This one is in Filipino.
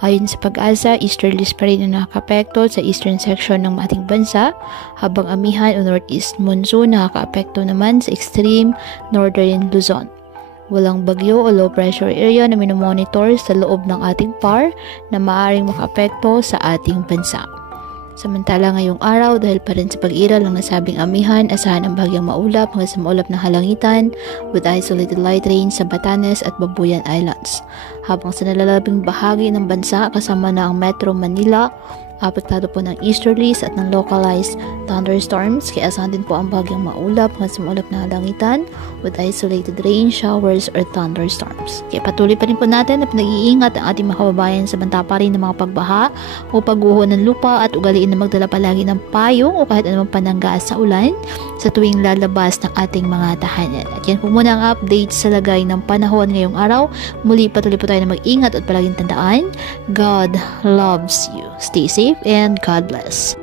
Ayon sa Pag-asa, easterlies pa rin ang nakakaapekto sa eastern section ng ating bansa, habang amihan o northeast monsoon nakakaapekto naman sa extreme northern Luzon. Walang bagyo o low pressure area na minomonitor sa loob ng ating PAR na maaaring makaapekto sa ating bansa. Samantala ngayong araw, dahil pa rin sa pag-iral ng nasabing amihan, asahan ang bagyang maulap hanggang sa maulap na halangitan with isolated light rain sa Batanes at Babuyan Islands. Habang sa nalalabing bahagi ng bansa kasama na ang Metro Manila, apektado po ng easterlies at ng localized thunderstorms, kaya asahan din po ang bagyang maulap hanggang sa maulap na halangitan with isolated rain, showers, or thunderstorms. Kaya patuloy pa rin po natin na pinag-iingat ang ating mga kababayan sa banta pa rin ng mga pagbaha o pagguho ng lupa at ugaliin na magdala palagi ng payong o kahit anumang pananggaas sa ulan sa tuwing lalabas ng ating mga tahanan. At yan po muna ang update sa lagay ng panahon ngayong araw. Muli patuloy po tayo na mag-ingat at palaging tandaan, God loves you. Stay safe and God bless.